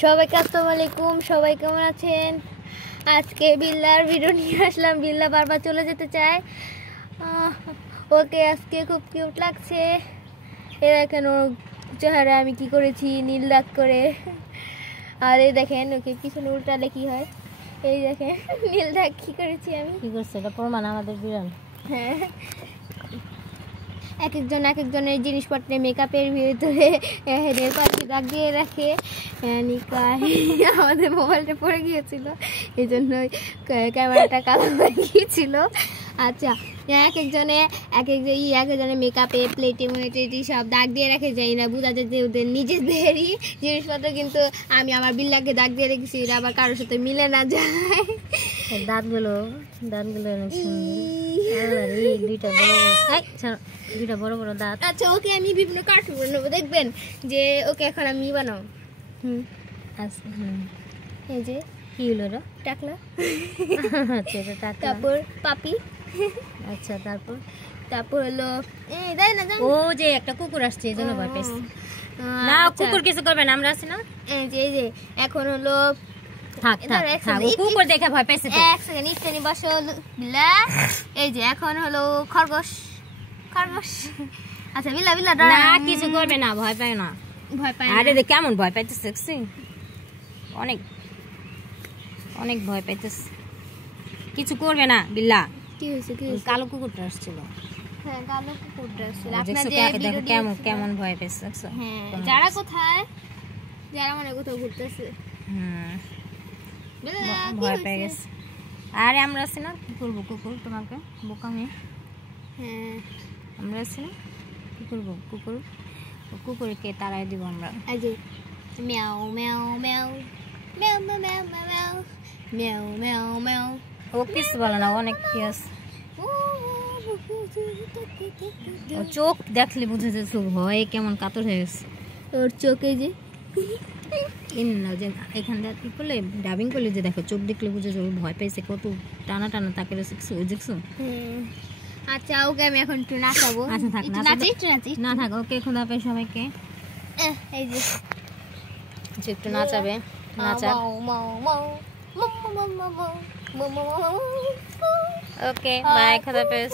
সবাইকে আসসালামু আলাইকুম। সবাই কেমন আছেন? আজকে বিল্লার ভিডিও নিয়ে আসলাম। বিল্লা বারবার চলে যেতে চায়। ওকে আজকে খুব কিউট লাগছে। এ দেখেন ওর চেহারা আমি কি করেছি, নীল দাগ করে। আর এই দেখেন ওকে পিছনে উল্টালে কি হয়, এই দেখেন নীল দাগ কি করেছি আমি। কি করছে এটা প্রমাণ আমাদের বিড়াল। হ্যাঁ, এক একজনের জিনিসপত্রে মেকআপের ভিতরে হেডের পাশে দাগ দিয়ে রাখে। আমাদের মোবাইলটা পড়ে গিয়েছিল, এই জন্য ক্যামেরাটা কালো হয়ে গিয়েছিল। আচ্ছা, এক একজনের মেকআপে প্লেটে সব দাগ দিয়ে রাখে, যাই না বোঝা যায় যে ওদের নিজেদেরই জিনিসপত্র, কিন্তু আমি আমার বিল্লাকে দাগ দিয়ে রেখেছি, এটা আবার কারোর সাথে মিলে না যায়। দাঁতগুলো অনেক সুন্দর, দুইটা বড় বড় দাঁত। আচ্ছা, ওকে আমি বিভিন্ন কার্টুন বানাবো, দেখবেন যে ওকে এখন আমি বানাও। আচ্ছা, এই যে কি হলো রে? টাকলা। আচ্ছা, এটা টাকলা। তারপর পাপি। আচ্ছা, তারপর হলো ও যে একটা কুকুর আসছে, এই জন্য ভয় পেয়েছে। না, আচ্ছা, কুকুর কিছু করবে না, আমরা আছি না। এই যে এখন হলো থাক, ও কুকুর দেখে ভয় পেয়েছে তো। এক সেকেন্ড ইস্টানি বসো বিল্লা। এই যে এখন হলো খরগোশ। আচ্ছা বিল্লা না, কিছু করবে না, ভয় পায় না। আরে কেমন ভয় পাইতেছে, অনেক অনেক ভয় পাইতেছে। কিছু করবে না বিল্লা। কি হয়েছে? কালো কুকুরটা আসছিল। হ্যাঁ, কালো কুকুরটা আসছিল। দেখো কেমন ভয় পেয়েছে। হ্যাঁ, যারা কোথায়, যারা মানে কোথাও ঘুরতেছে। ভয় পেয়ে গেছে। আরে আমরা আছি না, কি করবো? কুকুর তোমাকে বোকামি। হ্যাঁ, আমরা আছি না, কি করবো? কুকুরকে তাড়াই দিব আমরা। এই যে মিয়াও মিয়াও মিয়াও মিয়াও মিয়াও মিয়াও মিয়াও মিয়াও মিয়াও। ও কিছু বলে না, অনেক কি আছে। চোখ দেখলে বুঝে যাচ্ছে ভয়ে কেমন কাতর হয়ে গেছে ওর চোখে যে এখান থেকে কি করলে ডাবিং করলে যে দেখো, চোখ দেখলে বুঝে যাবে ভয় পেয়েছে, কত টানা তাকে দেখছো। আচ্ছা, ওকে আমি এখন একটু নাচাবো। আচ্ছা থাক, না থাক, ওকে খোদা হাফেজ সবাইকে। এই যে একটু নাচাবে, নাচাক। ওকে বাই, খোদা হাফেজ।